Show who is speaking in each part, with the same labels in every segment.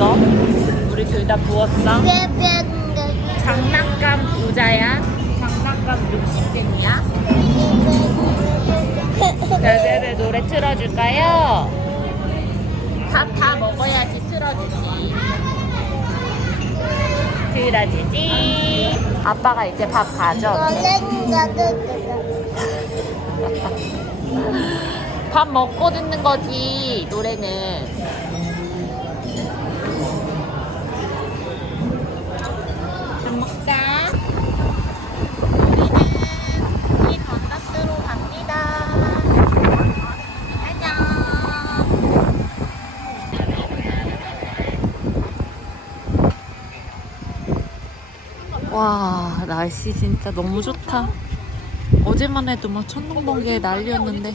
Speaker 1: 부었어? 우리 둘 다 부었어? 장난감 부자야? 장난감 욕심쟁이야? 네네네 노래 틀어줄까요? 밥 다 먹어야지 틀어주지 틀어주지 아빠가 이제 밥 가져올게 밥 먹고 듣는 거지 노래는 밥 먹자 우리는 이 건너스로 갑니다 안녕 와 날씨 진짜 너무 좋다. 어제만 해도 막 천둥 번개 난리였는데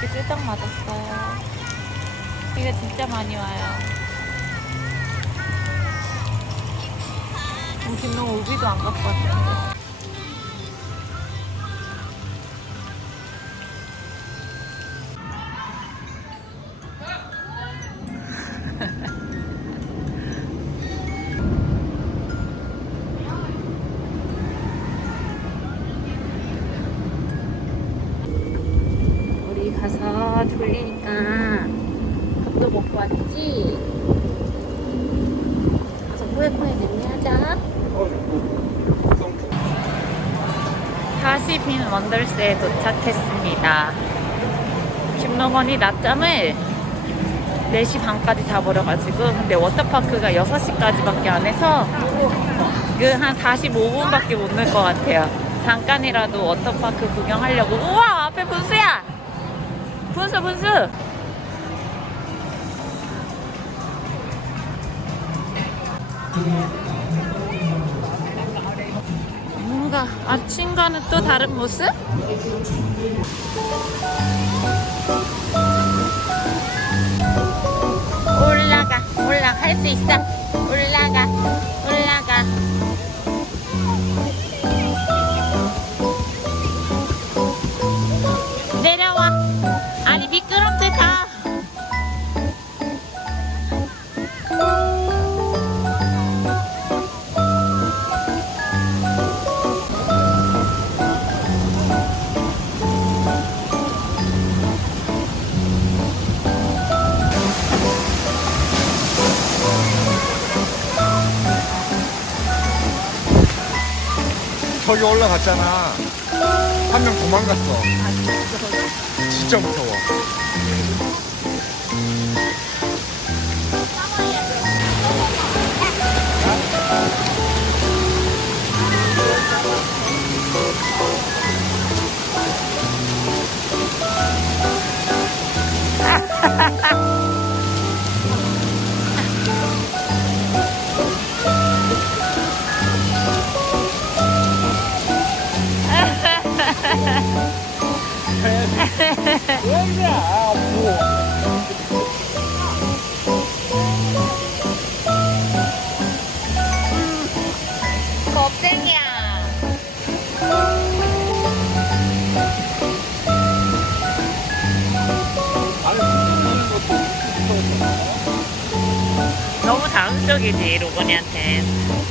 Speaker 1: 이렇게 쫄딱 맞았어요. 비가 진짜 많이 와요. 어, 김동 우비도 안왔 가서 졸리니까 밥도 먹고 왔지? 가서 후회후회 냉리하자. 다시 빈 원더스에 도착했습니다. 김노건이 낮잠을 4시 반까지 자버려 가지고 근데 워터파크가 6시까지밖에 안 해서 그 한 45분밖에 못놀것 같아요. 잠깐이라도 워터파크 구경하려고 우와 앞에 분수야! 분수 분수! 뭔가 아침과는 또 다른 모습? 올라가 할수 있어
Speaker 2: 저기 올라갔잖아. 한 명 도망갔어. 진짜 무서워.
Speaker 1: 겁쟁이야. 너무 자극적이지 로건이한테.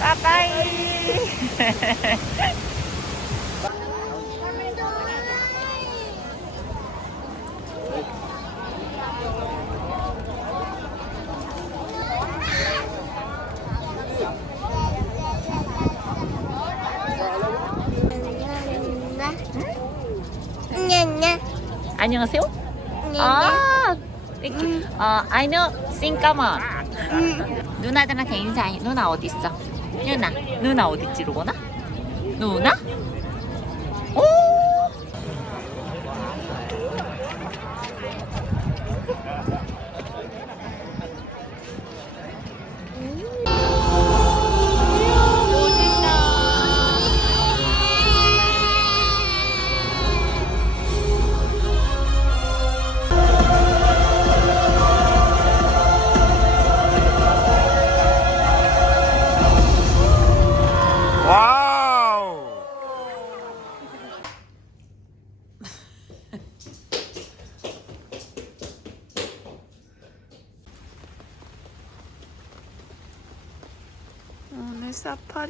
Speaker 1: 빠빠이.
Speaker 3: 냐냐
Speaker 1: 안녕하세요.
Speaker 3: 냐냐
Speaker 1: 아, 이렇게. 어, I know. 싱까만. 누나들한테 인사해. 누나 어디 있어? 누나. 누나 어디 있지, 로고나? 누나?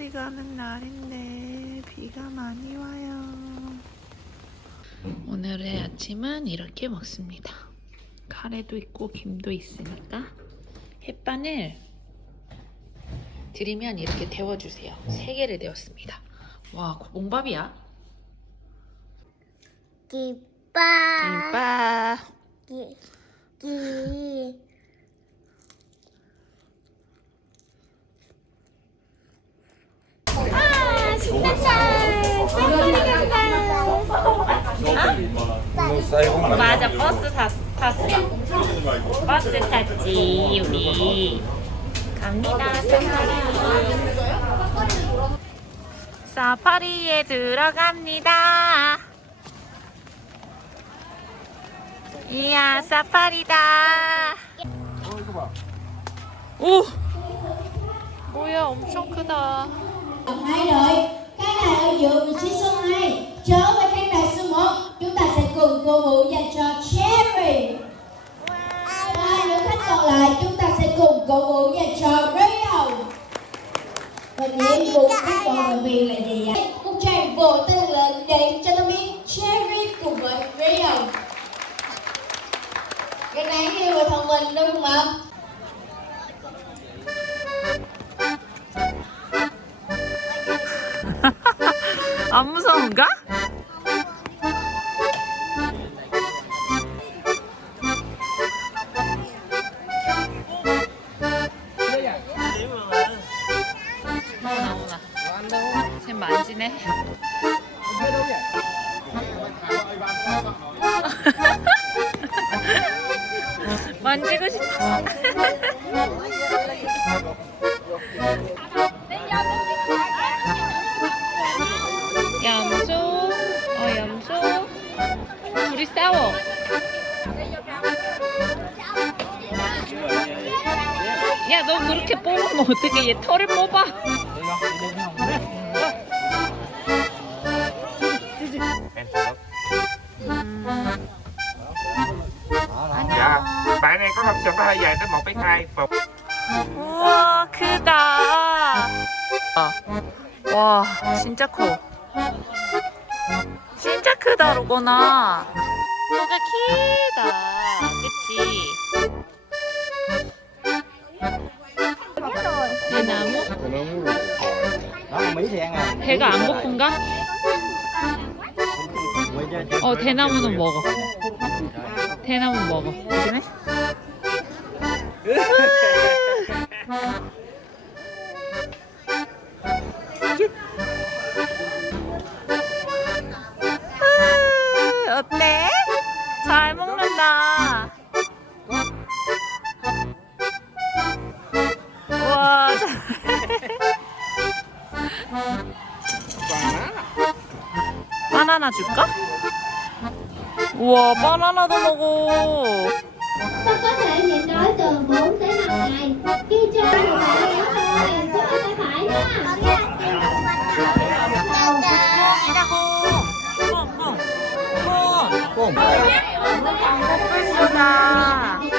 Speaker 1: 사파리 가는 날인데 비가 많이 와요. 오늘의 아침은 이렇게 먹습니다. 카레도 있고 김도 있으니까 햇반을 드리면 이렇게 데워주세요. 세 개를 데웠습니다. 와, 몽밥이야?
Speaker 3: 기빠
Speaker 1: 김밥.
Speaker 3: 기, 기. 아 신난다
Speaker 2: 너 쌀고
Speaker 1: 맞아, 버스 탔, 탔어. 버스 탔지, 우리. 갑니다, 사파리. 사파리에 들어갑니다. 이야, 사파리다. 오! 뭐야, 엄청 크다.
Speaker 4: Ở giữa vị trí số 2 trở về khán đài số 1 chúng ta sẽ cùng cổ vũ dành cho Cherry. Và những khách còn lại chúng ta sẽ cùng cổ vũ dành cho Rio. Và nhiệm vụ của vận động viên là gì ạ? một tràng vỗ tay lớn để cho tôi biết Cherry cùng với Rio. Cái đáng yêu và thông minh đúng không ạ?
Speaker 1: 안 무서운가? 쟤 만지네 만지고 싶어 어떻게 얘 털을 뽑아?
Speaker 5: Sừng có hơi dài tới 1,2 Phục
Speaker 1: 우와, 크다. 와, 진짜 커. 진짜 크다, 로거나. 너가 크다. 그치?
Speaker 2: À.
Speaker 1: 배가 안 고픈가? 어, 대나무는 먹어. 대나무 먹어. 바나나 줄까? 우와, 바나나도 먹어.
Speaker 4: Con có thể nhịn đói từ 4 tới 5 ngày. Khi chơi thì phải kéo thôi, chứ không phải phải nha.
Speaker 1: 꽁이라고. 꽁, 꽁. 꽁.
Speaker 2: Ôm.
Speaker 1: 꿀소다.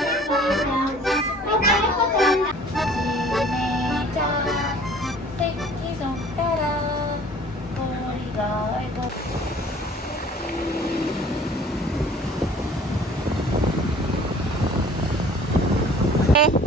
Speaker 1: Okay.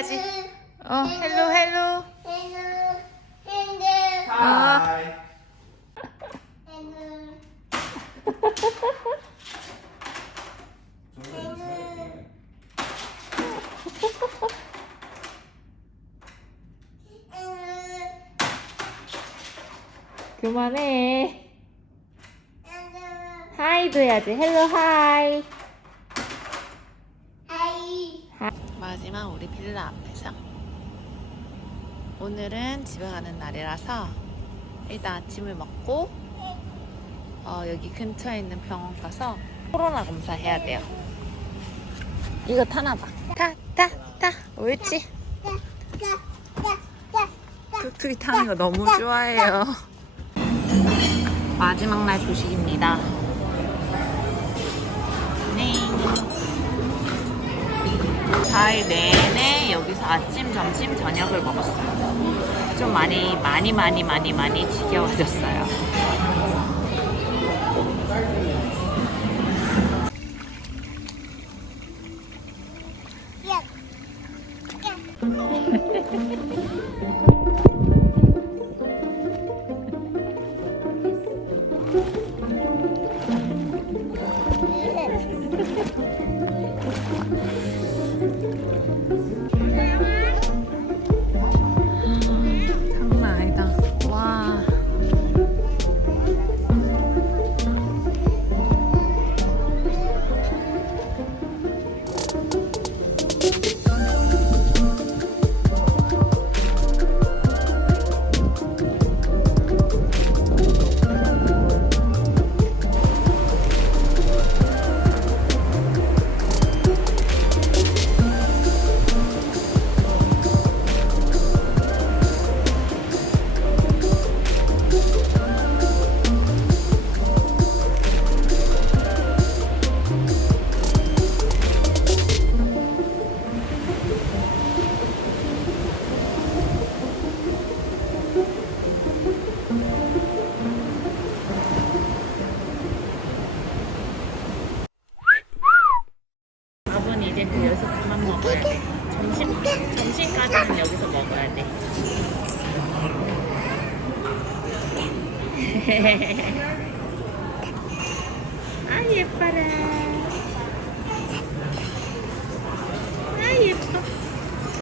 Speaker 1: 해야지. 어 헬로 헬로. 어 그만해. 하이도 해야지. 헬로 하이 마지막 우리 빌라 앞에서 오늘은 집에 가는 날이라서 일단 아침을 먹고 어, 여기 근처에 있는 병원 가서 코로나 검사 해야 돼요. 이거 타나 봐. 타, 타, 타. 옳지. 툭툭이 타는 거 너무 좋아해요. 마지막 날 조식입니다. 4일 내내 여기서 아침, 점심, 저녁을 먹었어요. 좀 많이, 많이, 많이, 많이, 많이 지겨워졌어요.